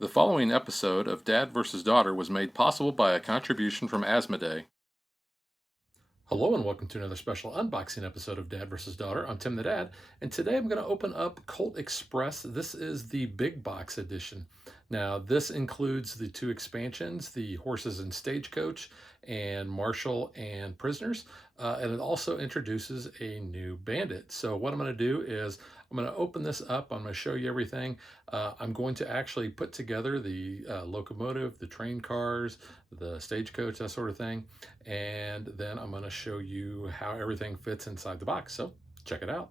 The following episode of Dad vs. Daughter was made possible by a contribution from Asmodee. Hello and welcome to another special unboxing episode of Dad vs. Daughter. I'm Tim the Dad, and today I'm going to open up Colt Express. This is the big box edition. Now, this includes the two expansions, the Horses and Stagecoach, and Marshal and Prisoners, and it also introduces a new bandit. So what I'm going to do is I'm going to open this up. I'm going to show you everything. I'm going to actually put together the locomotive, the train cars, the stagecoach, that sort of thing. And then I'm going to show you how everything fits inside the box. So check it out.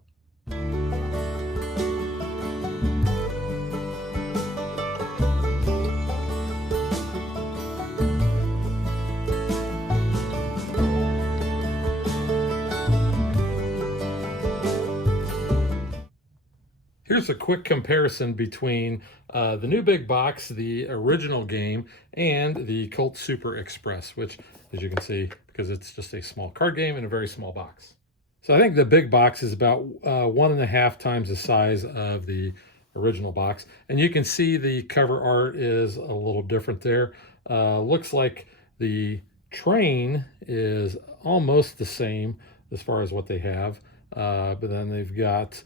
Here's a quick comparison between the new big box, the original game, and the Colt Super Express, which, as you can see, because it's just a small card game in a very small box. So I think the big box is about 1.5 times the size of the original box. And you can see the cover art is a little different there. Looks like the train is almost the same as far as what they have. But then they've got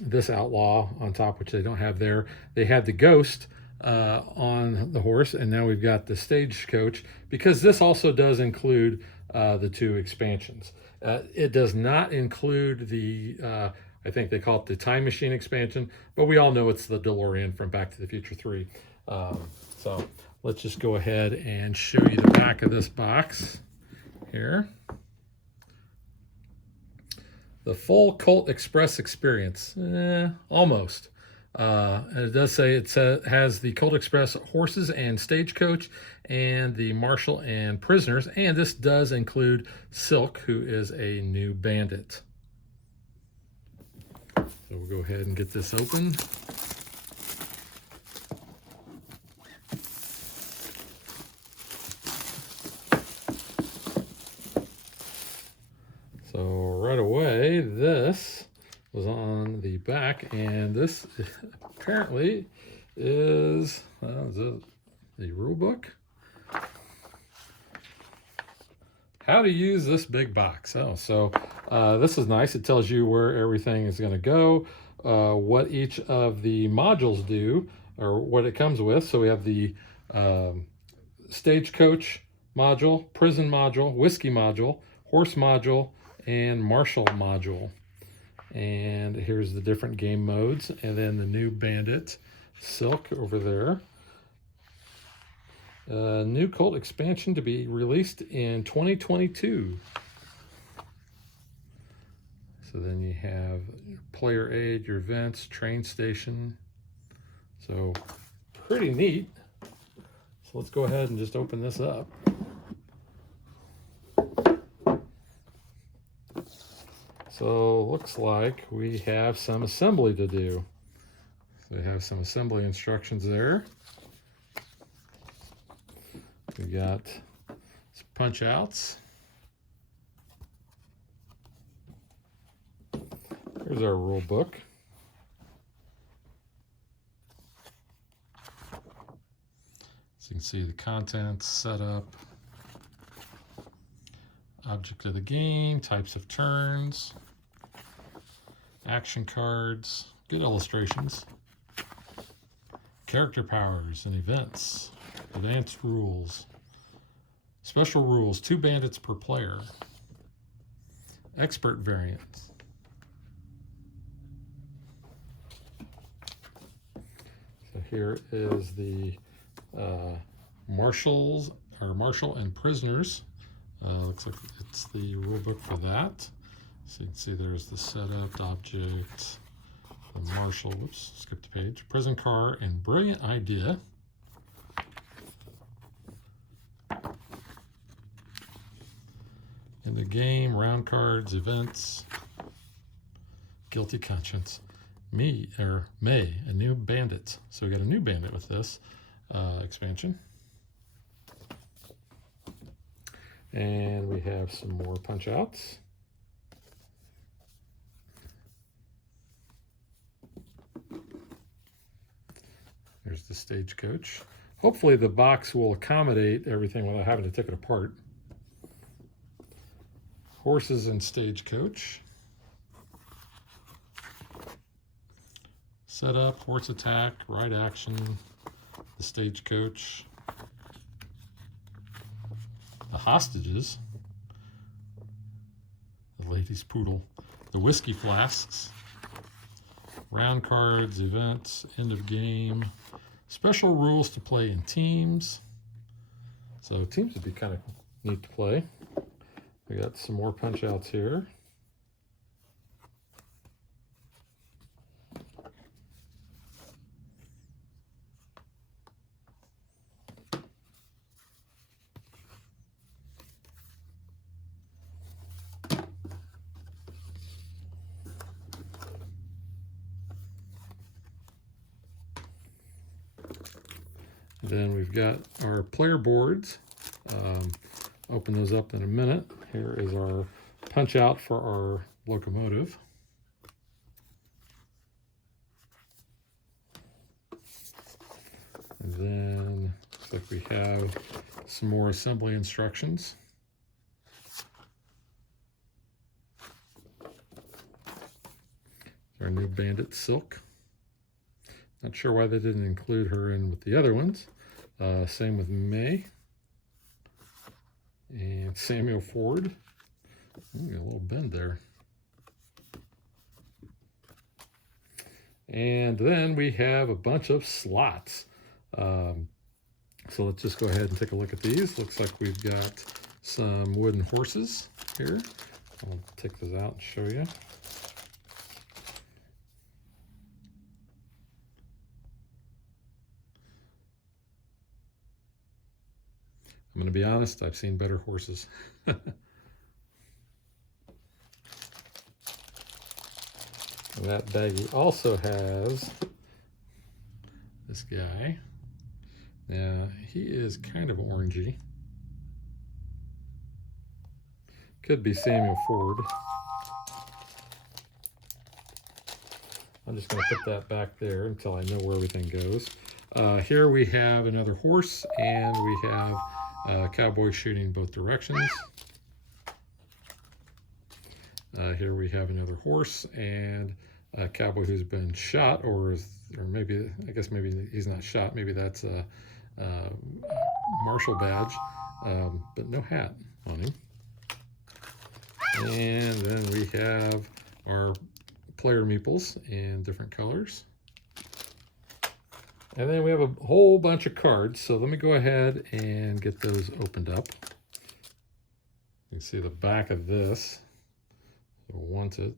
this outlaw on top, which they don't have there. They had the ghost on the horse, and now we've got the stagecoach, because this also does include the two expansions. It does not include the I think they call it the Time Machine expansion, but we all know it's the DeLorean from Back to the Future 3. So let's just go ahead and show you the back of this box here. The full Colt Express experience, almost. And it does say it has the Colt Express Horses and Stagecoach and the Marshal and Prisoners, and this does include Silk, who is a new bandit. So we'll go ahead and get this open. So right away, this was on the back, and this apparently is the rule book. How to use this big box. So this is nice. It tells you where everything is going to go, what each of the modules do, or what it comes with. So we have the Stagecoach module, Prison module, Whiskey module, Horse module, and Marshal module. And here's the different game modes, and then the new bandit, Silk, over there. New Colt expansion to be released in 2022. So then you have your player aid, your events, train station. So pretty neat. So let's go ahead and just open this up. So looks like we have some assembly to do. So we have some assembly instructions there. We got some punch outs. Here's our rule book. So you can see the contents, setup, object of the game, types of turns, action cards, good illustrations, character powers and events, advanced rules, special rules, 2 bandits per player, expert variants. So here is the Marshal and Prisoners. Looks like it's the rule book for that. So you can see there's the setup, object, the Marshal, whoops, skipped a page, prison car, and brilliant idea. In the game, round cards, events, guilty conscience, May, a new bandit. So we got a new bandit with this expansion. And we have some more punch outs. There's the Stagecoach. Hopefully the box will accommodate everything without having to take it apart. Horses and Stagecoach. Setup, horse attack, ride action, the Stagecoach, the hostages, the lady's poodle, the whiskey flasks, round cards, events, end of game, special rules to play in teams. So teams would be kind of neat to play. We got some more punch outs here. Then we've got our player boards. Open those up in a minute. Here is our punch out for our locomotive. And then looks like we have some more assembly instructions. Our new Bandit Silk. Not sure why they didn't include her in with the other ones. Same with May. And Samuel Ford. Ooh, got a little bend there. And then we have a bunch of slots. So let's just go ahead and take a look at these. Looks like we've got some wooden horses here. I'll take those out and show you. I'm going to be honest, I've seen better horses. That baggie also has this guy. Now, he is kind of orangey. Could be Samuel Ford. I'm just going to put that back there until I know where everything goes. Here we have another horse, and we have cowboy shooting both directions. Here we have another horse and a cowboy who's been shot, or maybe, I guess maybe he's not shot. Maybe that's a marshal badge, but no hat on him. And then we have our player meeples in different colors. And then we have a whole bunch of cards. So let me go ahead and get those opened up. You can see the back of this. So wanted.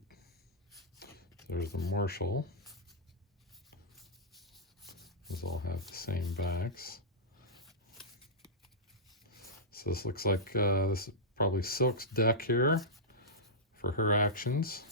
There's the Marshall. These all have the same backs. So this looks like this is probably Silk's deck here for her actions.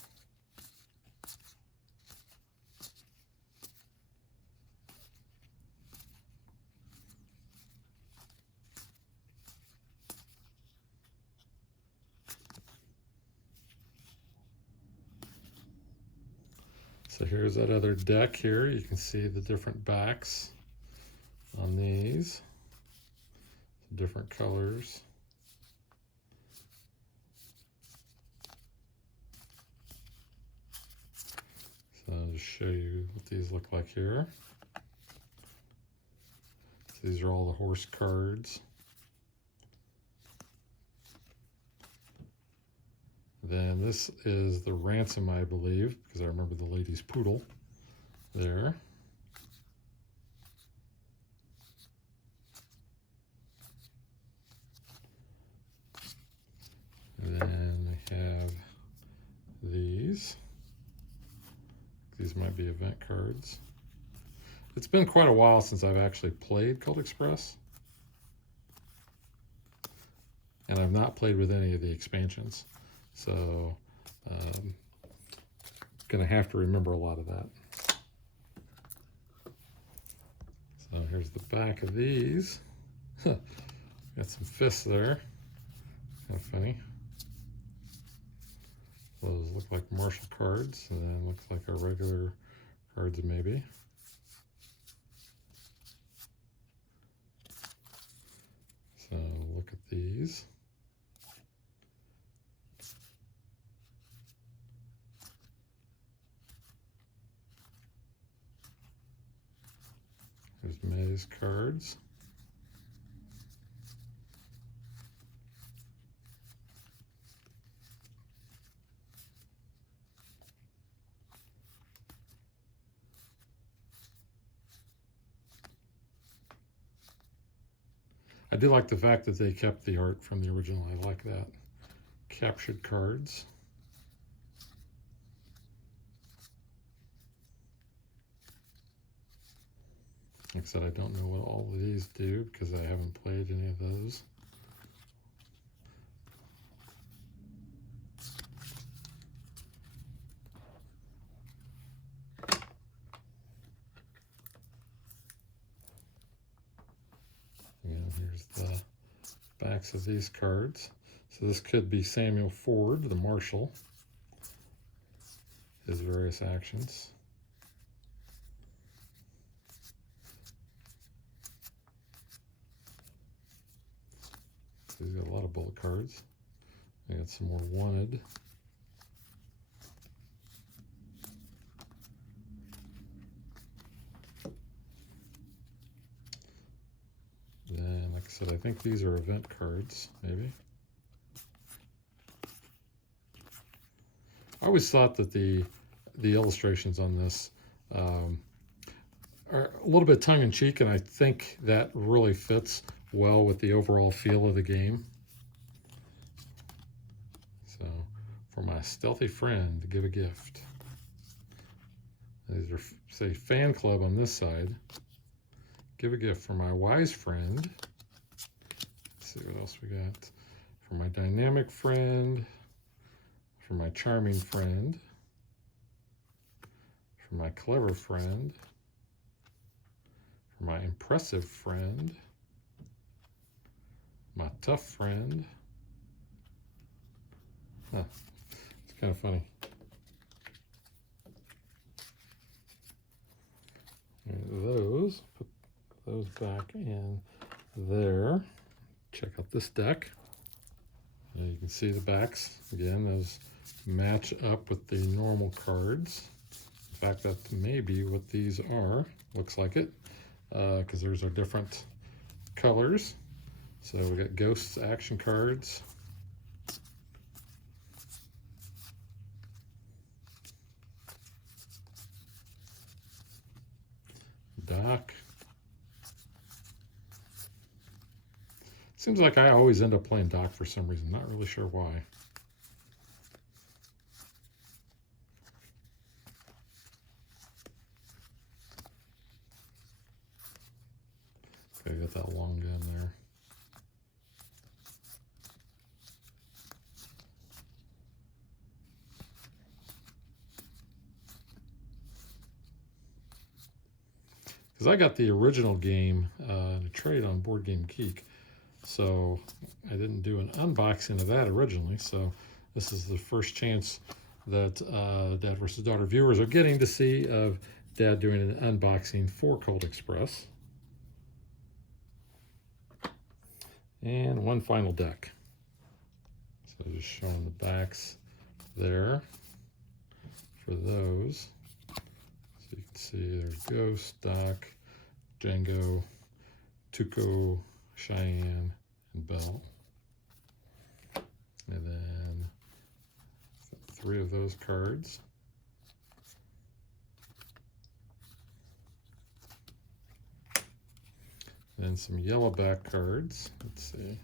So here's that other deck here. You can see the different backs on these, different colors. So I'll just show you what these look like here. So these are all the horse cards. Then this is the ransom, I believe, because I remember the lady's poodle there. And then we have these. These might be event cards. It's been quite a while since I've actually played Colt Express. And I've not played with any of the expansions. So, gonna have to remember a lot of that. So here's the back of these. Got some fists there. Kind of funny. Those look like martial cards, and then looks like our regular cards maybe. these. There's May's cards. I do like the fact that they kept the art from the original. I like that. Captured cards. Like I said, I don't know what all of these do because I haven't played any of those. And here's the backs of these cards. So this could be Samuel Ford, the Marshal, his various actions. So he's got a lot of bullet cards. We got some more wanted. Then, like I said, I think these are event cards, maybe. I always thought that the illustrations on this are a little bit tongue-in-cheek, and I think that really fits well with the overall feel of the game. So, for my stealthy friend, give a gift. These are, say, fan club on this side. Give a gift for my wise friend. Let's see what else we got. For my dynamic friend. For my charming friend. For my clever friend. For my impressive friend. My tough friend. Huh, it's kind of funny. And those, put those back in there. Check out this deck. And you can see the backs. Again, those match up with the normal cards. In fact, that may be what these are. Looks like it, because those are different colors. So we got Ghosts action cards. Doc. Seems like I always end up playing Doc for some reason. Not really sure why. Okay, got that long gun there. Because I got the original game in a trade on Board Game Geek, so I didn't do an unboxing of that originally. So this is the first chance that Dad vs. Daughter viewers are getting to see of Dad doing an unboxing for Colt Express. And one final deck. So just showing the backs there for those. So you can see there's Ghost, Doc, Django, Tuco, Cheyenne, and Belle. And then 3 of those cards. Then some yellow back cards. Let's see.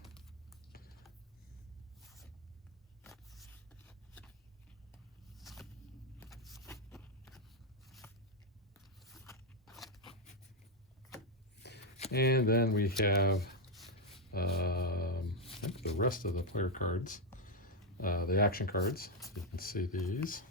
And then we have I think the rest of the player cards, the action cards. You can see these.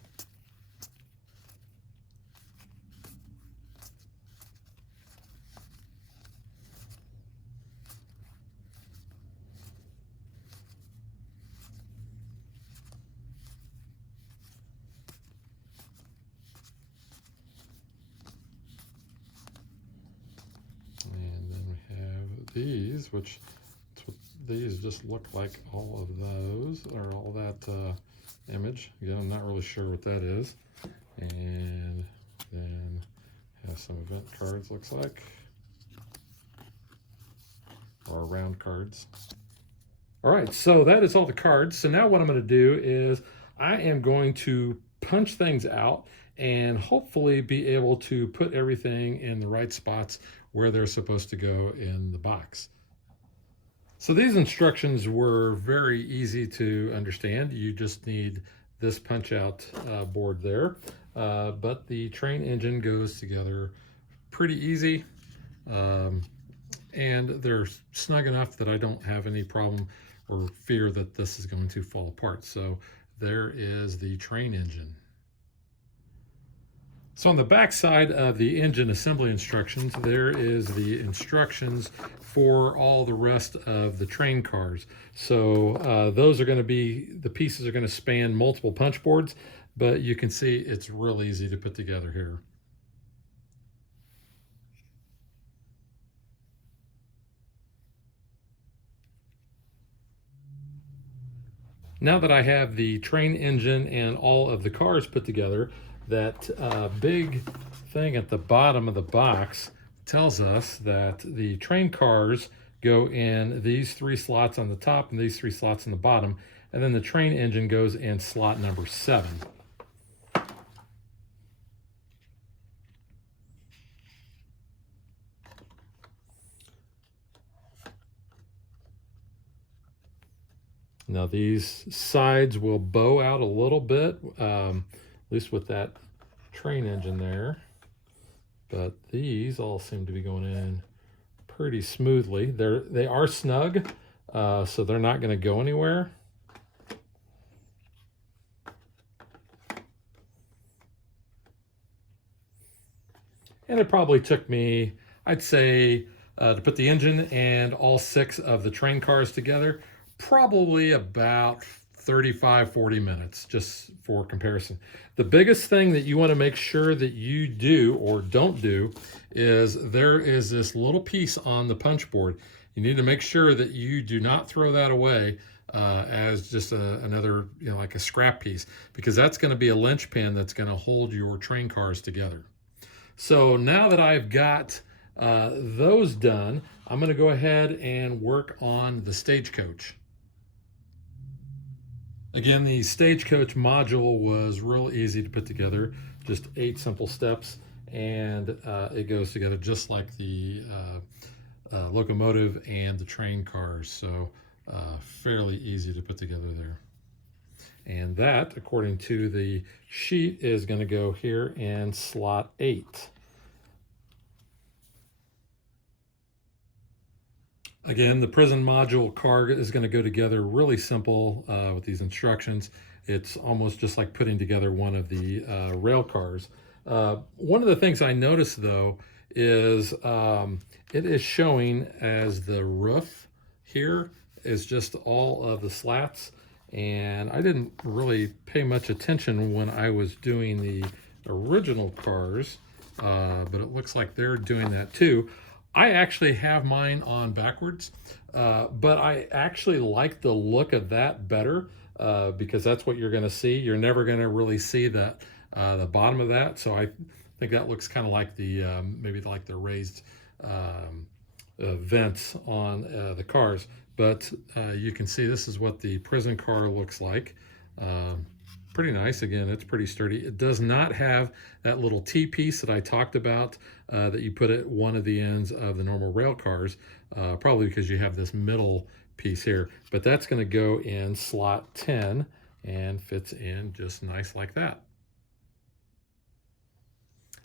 These, which these just look like all of those, or all that image. Again, I'm not really sure what that is. And then has some event cards, looks like, or round cards. All right, so that is all the cards. So now what I'm going to do is I am going to punch things out and hopefully be able to put everything in the right spots where they're supposed to go in the box. So these instructions were very easy to understand. You just need this punch out board there. But the train engine goes together pretty easy. And they're snug enough that I don't have any problem or fear that this is going to fall apart. So there is the train engine. So on the back side of the engine assembly instructions, there is the instructions for all the rest of the train cars. So those are going to be, the pieces are going to span multiple punch boards, but you can see it's real easy to put together here. Now that I have the train engine and all of the cars put together, that big thing at the bottom of the box tells us that the train cars go in these 3 slots on the top and these 3 slots on the bottom, and then the train engine goes in slot number 7. Now these sides will bow out a little bit, at least with that train engine there. But these all seem to be going in pretty smoothly. They are snug, so they're not going to go anywhere. And it probably took me, I'd say, to put the engine and all 6 of the train cars together, probably about 35-40 minutes, just for comparison. The biggest thing that you want to make sure that you do or don't do is there is this little piece on the punch board. You need to make sure that you do not throw that away as just another, like a scrap piece, because that's going to be a linchpin that's going to hold your train cars together. So now that I've got those done, I'm going to go ahead and work on the Stagecoach. Again, the Stagecoach module was real easy to put together, just 8 simple steps, and it goes together just like the locomotive and the train cars, so fairly easy to put together there. And that, according to the sheet, is going to go here in slot 8. Again, the prison module car is going to go together really simple with these instructions. It's almost just like putting together one of the rail cars. One of the things I noticed, though, is it is showing as the roof here is just all of the slats. And I didn't really pay much attention when I was doing the original cars, but it looks like they're doing that too. I actually have mine on backwards, but I actually like the look of that better because that's what you're going to see. You're never going to really see that the bottom of that, so I think that looks kind of like the maybe like the raised vents on the cars. But you can see this is what the prison car looks like. Pretty nice. Again, it's pretty sturdy. It does not have that little T-piece that I talked about that you put at one of the ends of the normal rail cars, probably because you have this middle piece here. But that's going to go in slot 10 and fits in just nice like that.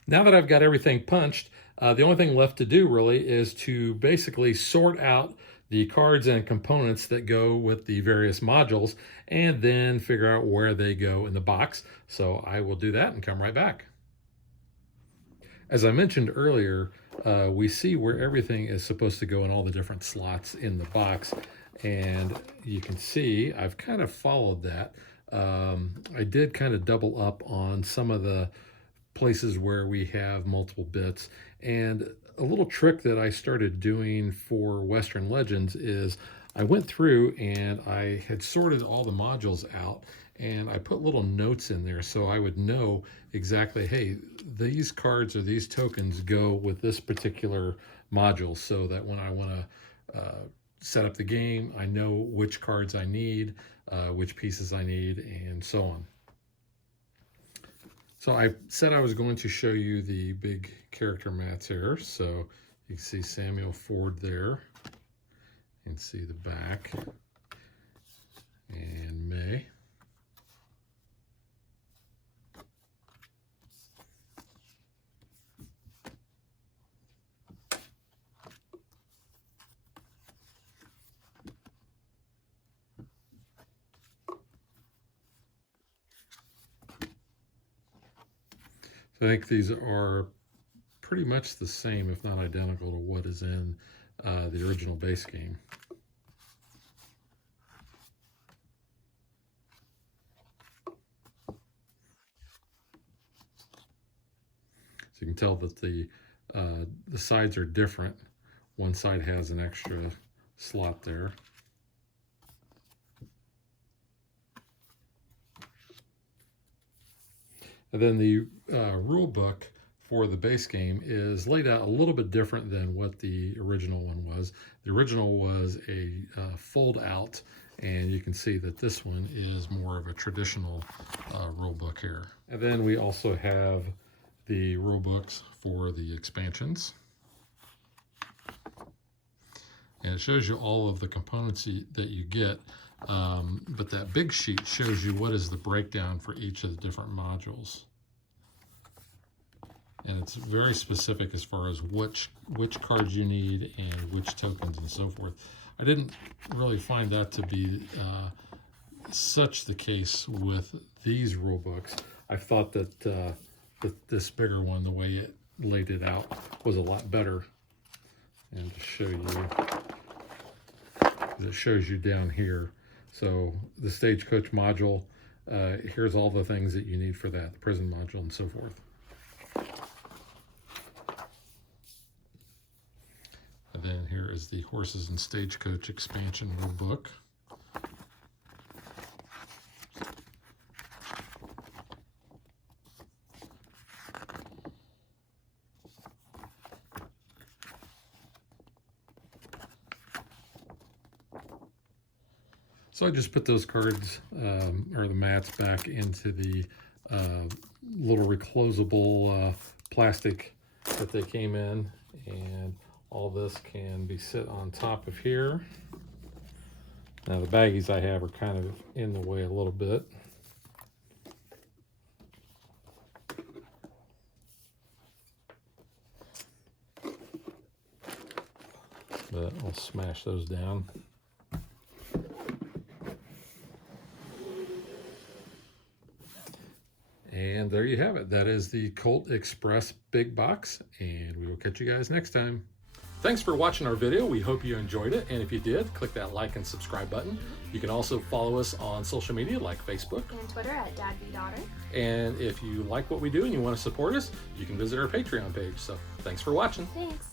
Now that I've got everything punched, the only thing left to do really is to basically sort out the cards and components that go with the various modules and then figure out where they go in the box. So I will do that and come right back. As I mentioned earlier, we see where everything is supposed to go in all the different slots in the box. And you can see I've kind of followed that. I did kind of double up on some of the places where we have multiple bits. And a little trick that I started doing for Western Legends is I went through and I had sorted all the modules out, and I put little notes in there so I would know exactly, hey, these cards or these tokens go with this particular module, so that when I want to set up the game, I know which cards I need, which pieces I need, and so on. So I said I was going to show you the big character mats here. So you can see Samuel Ford there. You can see the back. And May. So I think these are pretty much the same, if not identical, to what is in the original base game. So you can tell that the sides are different. One side has an extra slot there. And then the rule book for the base game is laid out a little bit different than what the original one was. The original was a fold out, and you can see that this one is more of a traditional rule book here. And then we also have the rule books for the expansions. And it shows you all of the components that you get. But that big sheet shows you what is the breakdown for each of the different modules. And it's very specific as far as which cards you need and which tokens and so forth. I didn't really find that to be such the case with these rule books. I thought that this bigger one, the way it laid it out, was a lot better. And to show you, it shows you down here. So the Stagecoach module, here's all the things that you need for that, the prison module and so forth. And then here is the Horses and Stagecoach expansion rule book. So I just put those cards, or the mats, back into the little reclosable plastic that they came in, and all this can be sit on top of here. Now the baggies I have are kind of in the way a little bit. But I'll smash those down. And there you have it. That is the Colt Express Big Box, and we will catch you guys next time. Thanks for watching our video. We hope you enjoyed it, and if you did, click that like and subscribe button. You can also follow us on social media like Facebook and Twitter at DadBeDaughter. And if you like what we do and you want to support us, you can visit our Patreon page. So thanks for watching. Thanks.